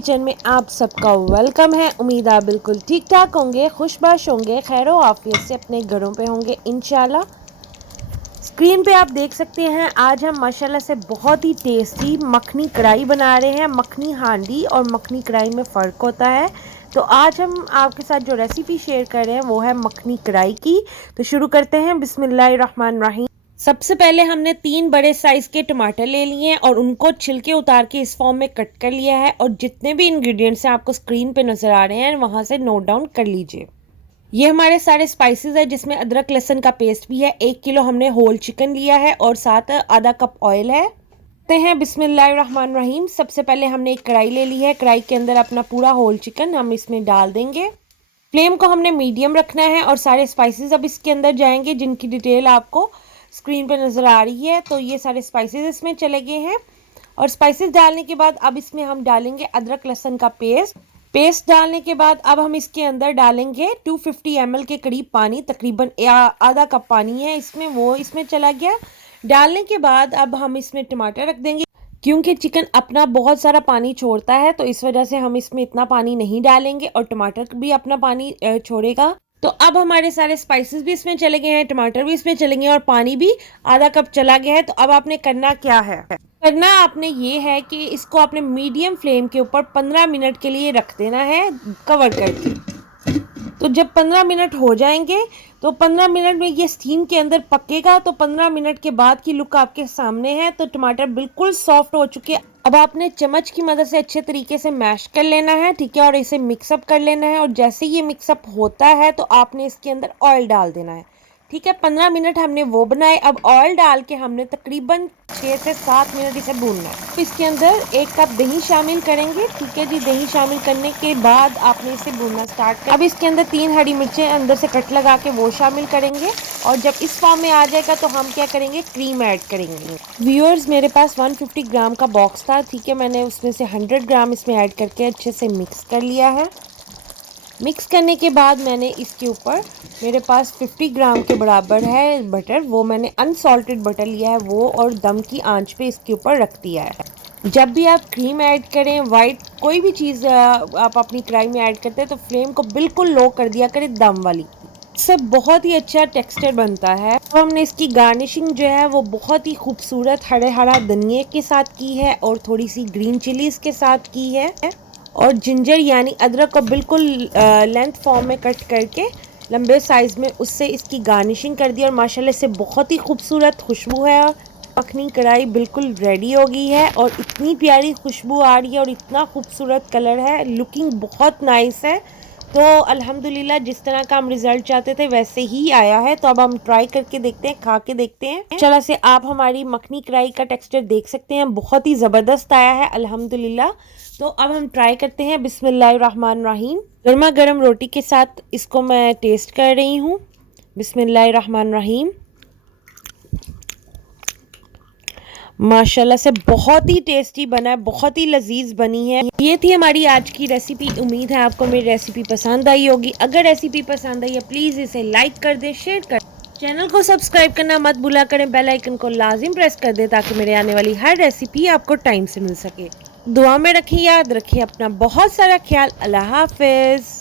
Kitchen में आप सबका वेलकम है। उम्मीद आप बिल्कुल ठीक ठाक होंगे, खुशबाश होंगे, खैरो आफियत से अपने घरों पे होंगे इंशाल्लाह। स्क्रीन पे आप देख सकते हैं आज हम माशाल्लाह से बहुत ही टेस्टी मखनी कढ़ाई बना रहे हैं। मखनी हांडी और मखनी कढ़ाई में फ़र्क होता है। तो आज हम आपके साथ जो रेसिपी शेयर कर रहे हैं वो है मखनी कढ़ाई की। तो शुरू करते हैं। बिस्मिल्लाहिर्रहमानिर्रहीम। सबसे पहले हमने 3 बड़े साइज़ के टमाटर ले लिए हैं और उनको छिलके उतार के इस फॉर्म में कट कर लिया है। और जितने भी इंग्रेडिएंट्स हैं आपको स्क्रीन पे नज़र आ रहे हैं वहाँ से नोट डाउन कर लीजिए। ये हमारे सारे स्पाइसेस है जिसमें अदरक लहसुन का पेस्ट भी है। 1 किलो हमने होल चिकन लिया है और साथ आधा कप ऑयल है। करते हैं बिस्मिल्लाहिर्रहमानिर्रहीम। सबसे पहले हमने एक कढ़ाई ले ली है। कढ़ाई के अंदर अपना पूरा होल चिकन हम इसमें डाल देंगे। फ्लेम को हमने मीडियम रखना है और सारे स्पाइसेस अब इसके अंदर जाएंगे जिनकी डिटेल आपको स्क्रीन पे नज़र आ रही है। तो ये सारे स्पाइसेस इसमें चले गए हैं और स्पाइसेस डालने के बाद अब इसमें हम डालेंगे अदरक लहसुन का पेस्ट डालने के बाद अब हम इसके अंदर डालेंगे 250 ml के करीब पानी, तकरीबन आधा कप पानी है इसमें, वो इसमें चला गया। डालने के बाद अब हम इसमें टमाटर रख देंगे। क्योंकि चिकन अपना बहुत सारा पानी छोड़ता है तो इस वजह से हम इसमें इतना पानी नहीं डालेंगे और टमाटर भी अपना पानी छोड़ेगा। तो अब हमारे सारे स्पाइसेस भी इसमें चले गए हैं, टमाटर भी इसमें चले गए हैं और पानी भी आधा कप चला गया है। तो अब आपने करना क्या है, करना आपने ये है कि इसको आपने मीडियम फ्लेम के ऊपर 15 मिनट के लिए रख देना है कवर करके। तो जब 15 मिनट हो जाएंगे तो 15 मिनट में ये स्टीम के अंदर पकेगा। तो 15 मिनट के बाद की लुक आपके सामने है। तो टमाटर बिल्कुल सॉफ्ट हो चुके हैं। अब आपने चम्मच की मदद से अच्छे तरीके से मैश कर लेना है, ठीक है, और इसे मिक्सअप कर लेना है। और जैसे ये मिक्सअप होता है तो आपने इसके अंदर ऑयल डाल देना है, ठीक है। 15 मिनट हमने वो बनाए। अब ऑयल डाल के हमने तकरीबन 6 से 7 मिनट इसे भूनना है। तो इसके अंदर 1 कप दही शामिल करेंगे, ठीक है जी। दही शामिल करने के बाद आपने इसे भूनना स्टार्ट कर। अब इसके अंदर 3 हरी मिर्चें अंदर से कट लगा के वो शामिल करेंगे। और जब इस फॉर्म में आ जाएगा तो हम क्या करेंगे, क्रीम ऐड करेंगे। व्यूअर्स, मेरे पास 150 ग्राम का बॉक्स था, ठीक है। मैंने उसमें से 100 ग्राम इसमें ऐड करके अच्छे से मिक्स कर लिया है। मिक्स करने के बाद मैंने इसके ऊपर, मेरे पास 50 ग्राम के बराबर है बटर, वो मैंने अनसॉल्टेड बटर लिया है वो, और दम की आंच पे इसके ऊपर रख दिया है। जब भी आप क्रीम ऐड करें, वाइट कोई भी चीज़ आप अपनी कढ़ाई में ऐड करते हैं तो फ्लेम को बिल्कुल लो कर दिया करें, दम वाली। इससे बहुत ही अच्छा टेक्सचर बनता है। तो हमने इसकी गार्निशिंग जो है वो बहुत ही खूबसूरत हरा धनिया के साथ की है और थोड़ी सी ग्रीन चिलीज के साथ की है। और जिंजर यानी अदरक को बिल्कुल लेंथ फॉर्म में कट करके लंबे साइज में उससे इसकी गार्निशिंग कर दी। और माशाल्लाह से बहुत ही खूबसूरत खुशबू है। मखनी कढ़ाई बिल्कुल रेडी हो गई है और इतनी प्यारी खुशबू आ रही है और इतना खूबसूरत कलर है, लुकिंग बहुत नाइस है। तो अल्हम्दुलिल्लाह जिस तरह का हम रिजल्ट चाहते थे वैसे ही आया है। तो अब हम ट्राई करके देखते हैं, खा के देखते हैं। चला से आप हमारी मखनी कढ़ाई का टेक्सचर देख सकते हैं, बहुत ही ज़बरदस्त आया है अल्हम्दुलिल्लाह। तो अब हम ट्राई करते हैं। बिस्मिल्लाहिर्रहमानिर्रहीम। गर्मा गर्म रोटी के साथ इसको मैं टेस्ट कर रही हूँ। बिस्मिल्लाहिर्रहमानिर्रहीम। माशाल्लाह से बहुत ही टेस्टी बना है, बहुत ही लजीज बनी है। ये थी हमारी आज की रेसिपी। उम्मीद है आपको मेरी रेसिपी पसंद आई होगी। अगर रेसिपी पसंद आई है प्लीज़ इसे लाइक कर दें, शेयर कर, चैनल को सब्सक्राइब करना मत भूला करें, बेल आइकन को लाजिम प्रेस कर दें ताकि मेरे आने वाली हर रेसिपी आपको टाइम से मिल सके। दुआ में रखें, याद रखें अपना बहुत सारा ख्याल। अल्लाह हाफिज़।